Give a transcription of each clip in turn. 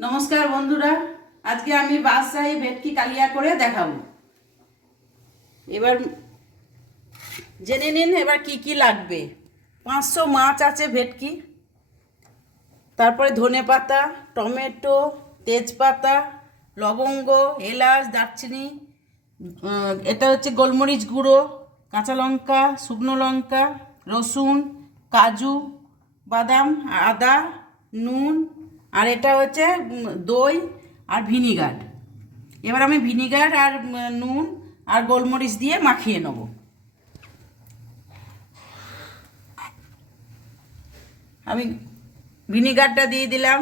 নমস্কার বন্ধুরা, আজকে আমি বাদশাহী ভেটকি কালিয়া করে দেখাবো। এবার জেনে নিন এবার কি কি লাগবে। 500 মাছ আছে ভেটকি, তারপরে ধনেপাতা, টমেটো, তেজপাতা, লবঙ্গ, এলাচ, দারচিনি, এটা হচ্ছে গোলমরিচ গুঁড়ো, কাঁচা লঙ্কা, শুকনো লঙ্কা, রসুন, কাজু বাদাম, আদা, নুন, আর এটা হচ্ছে দই আর ভিনিগার। এবার আমি ভিনিগার আর নুন আর গোলমরিচ দিয়ে মাখিয়ে নেব। আমি ভিনিগারটা দিয়ে দিলাম,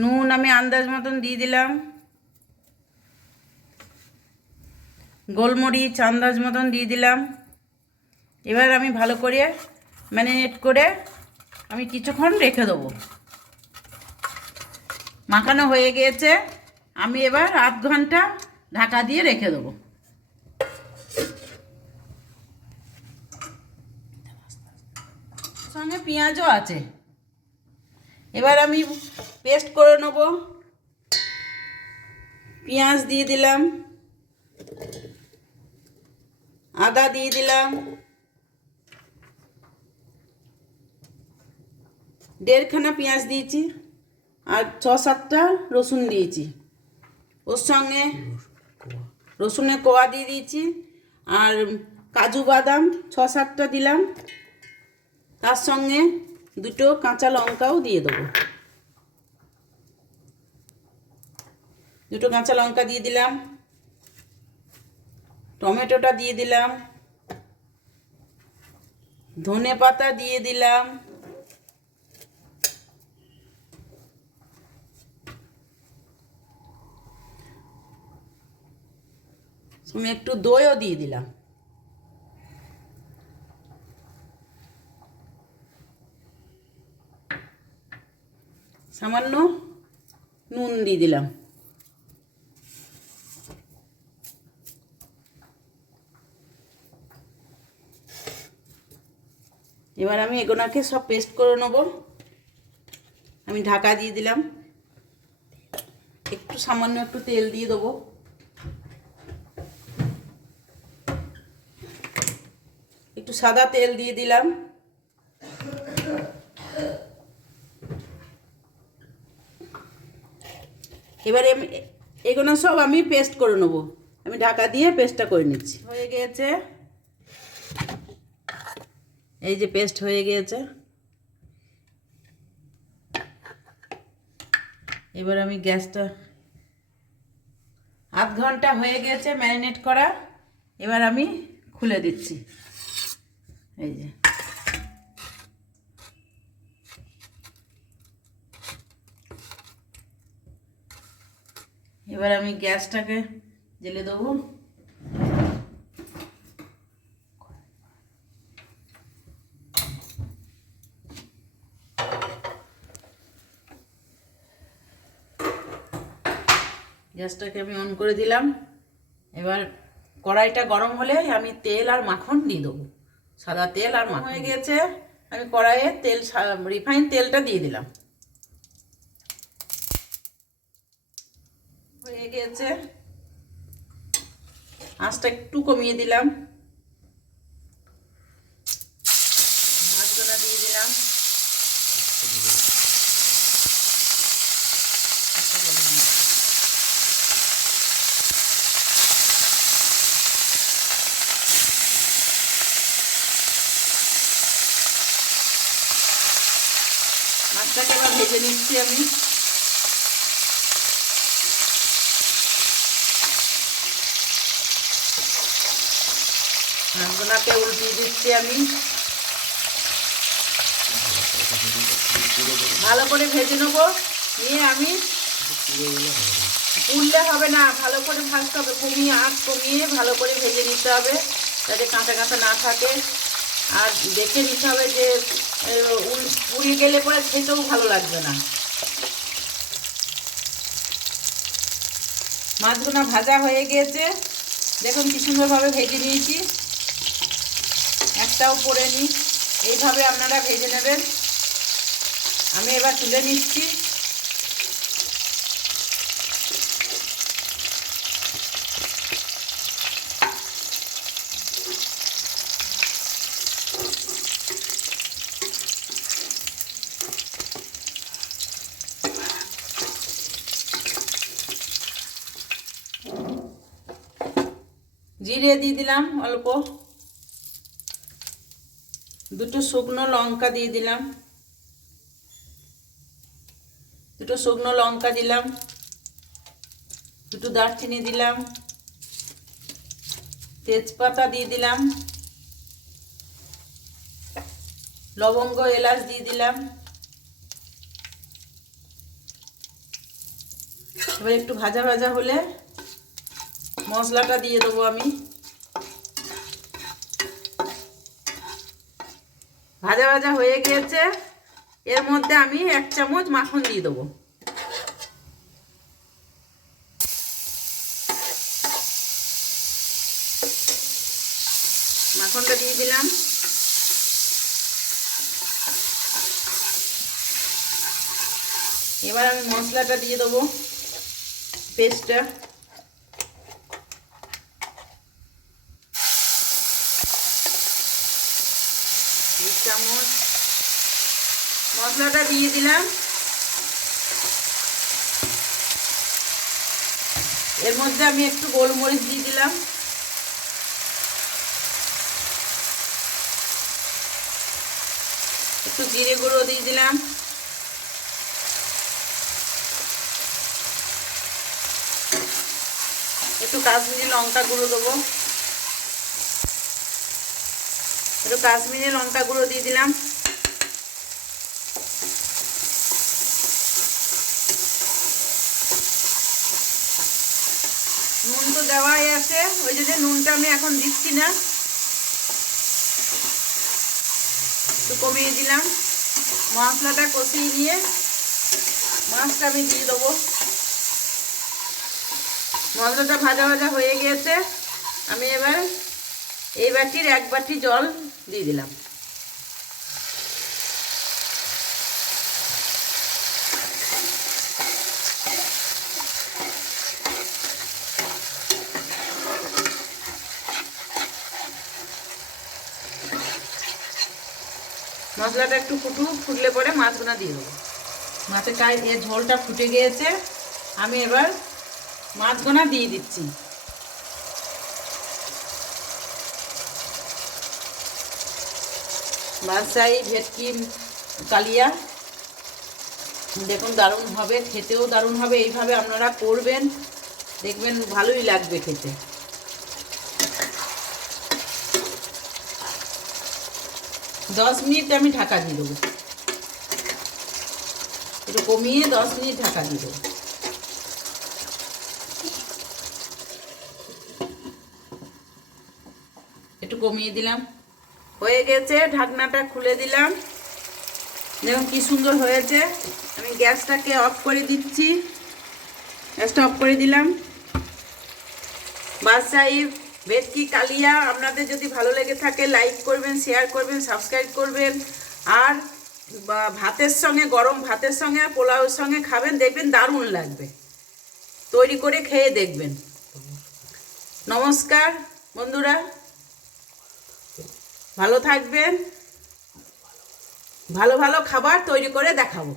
নুন আমি আন্দাজ মতন দিয়ে দিলাম, গোলমরিচ আন্দাজ মতন দিয়ে দিলাম। এবার আমি ভালো করে ম্যারিনেট করে আমি কিছুক্ষণ রেখে দেবো। মাখানো হয়ে গিয়েছে, আমি এবার আধ ঘন্টা ঢাকা দিয়ে রেখে দেবো। সঙ্গে পেঁয়াজও আছে, এবার আমি পেস্ট করে নেব। পেঁয়াজ দিয়ে দিলাম, আদা দিয়ে দিলাম, 1.5 খানা পেঁয়াজ দিয়েছি, আর 6-7টা রসুন দিয়েছি। ওর সঙ্গে রসুনের কোয়া দিয়ে দিয়েছি, আর কাজু বাদাম 6-7টা দিলাম। তার সঙ্গে 2টো কাঁচা লঙ্কাও দিয়ে দেবো। 2টো কাঁচা লঙ্কা দিয়ে দিলাম, টমেটোটা দিয়ে দিলাম, ধনে পাতা দিয়ে দিলাম, আমি একটু দইও দিয়ে দিলাম। সামান্য নুন দিয়ে দিলাম। এবার আমি এগুলোকে সব পেস্ট করে নেব। আমি ঢাকা দিয়ে দিলাম, একটু সামান্য একটু তেল দিয়ে দেবো। একটু সাদা তেল দিয়ে দিলাম। এবারে এগুলো সব আমি পেস্ট করে নেব। আমি ঢাকা দিয়ে পেস্টটা করে নিচ্ছি। হয়ে গিয়েছে, এই যে পেস্ট হয়ে গিয়েছে। এবার আমি গ্যাসটা, আধ ঘন্টা হয়ে গেছে ম্যারিনেট করা। এবার আমি খুলে দিচ্ছি। এই যে এবার আমি গ্যাসটাকে জ্বেলে দেবো। গ্যাসটাকে আমি অন করে দিলাম। এবার কড়াইটা গরম হলে আমি তেল আর মাখন দিয়ে দেবো। সাদা তেল আর মাখন হয়ে গেছে, আমি কড়াইয়ে তেল, রিফাইন তেলটা দিয়ে দিলাম। হয়ে গেছে, আঁচটা একটু কমিয়ে দিলাম। মাছগুলো দিয়ে দিলাম। মাছটাকে এবার ভেজে নিচ্ছি আমি। মাছগুলোকে উল্টিয়ে দিচ্ছি আমি। ভালো করে ভেজে নেবো, নিয়ে আমি পুড়লে হবে না, ভালো করে ভাজতে হবে। কমিয়ে, আঁচ কমিয়ে ভালো করে ভেজে নিতে হবে, যাতে কাঁচা কাঁচা না থাকে। আর দেখে নিতে হবে যে পুড়ে গেলে পরে খেতেও ভালো লাগবে না। মাছগুলো ভাজা হয়ে গিয়েছে, দেখুন কি সুন্দরভাবে ভেজে নিয়েছি, একটাও পড়েনি। এইভাবে আপনারা ভেজে নেবেন। আমি এবার তুলে নিচ্ছি। জিরে দিয়ে দিলাম অল্প, দুটো শুকনো লঙ্কা দিয়ে দিলাম, দুটো শুকনো লঙ্কা দিলাম, দুটো দারচিনি দিলাম, তেজপাতা দিয়ে দিলাম, লবঙ্গ এলাচ দিয়ে দিলাম। এবার একটু ভাজা ভাজা হলে মশলাটা দিয়ে দেবো আমি। ভাজা ভাজা হয়ে গিয়েছে, এর মধ্যে আমি 1 চামচ মাখন দিয়ে দেবো। মাখনটা দিয়ে দিলাম। এবার আমি মশলাটা দিয়ে দেবো, পেস্টটা। চামচ মশলাটা দিয়ে দিলাম। এর মধ্যে আমি একটু গোলমরিচ দিয়ে দিলাম, একটু জিরে গুঁড়ো দিয়ে দিলাম, একটু কাশ্মীরি লঙ্কা গুঁড়ো দেবো, একটু কাশ্মীরি লঙ্কা গুঁড়ো দিয়ে দিলাম। নুন তো দেওয়াই আছে, ওই জন্য নুনটা আমি এখন দিচ্ছি না, একটু কমিয়ে দিলাম। মশলাটা কষিয়ে নিয়ে মাছটা আমি দিয়ে দেবো। মশলাটা ভাজা ভাজা হয়ে গিয়েছে, আমি এবার এই বাটির 1 বাটি জল দিয়ে দিলাম। মশলাটা একটু ফুটলে পরে মাছগুলো দিয়ে দেবো। মাছের এর ঝোলটা ফুটে গিয়েছে, আমি এবার মাছগুলো দিয়ে দিচ্ছি। বাদশাহী ভেটকি কালিয়া দেখুন দারুণ হবে, খেতেও দারুণ হবে। এইভাবে আপনারা করবেন, দেখবেন ভালোই লাগবে খেতে। দশ মিনিট আমি ঢাকা দিয়ে দেবো, একটু কমিয়ে 10 মিনিট ঢাকা দিয়ে দেবো। একটু কমিয়ে দিলাম, হয়ে গেছে। ঢাকনাটা খুলে দিলাম, দেখুন কি সুন্দর হয়েছে। আমি গ্যাসটাকে অফ করে দিচ্ছি, গ্যাসটা অফ করে দিলাম। বাদশাহী ভেটকি কালিয়া আপনাদের যদি ভালো লেগে থাকে লাইক করবেন, শেয়ার করবেন, সাবস্ক্রাইব করবেন। আর ভাতের সঙ্গে, গরম ভাতের সঙ্গে, পোলাওয়ের সঙ্গে খাবেন, দেখবেন দারুণ লাগবে। তৈরি করে খেয়ে দেখবেন। নমস্কার বন্ধুরা, ভালো থাকবেন। ভালো ভালো খাবার তৈরি করে দেখাবো।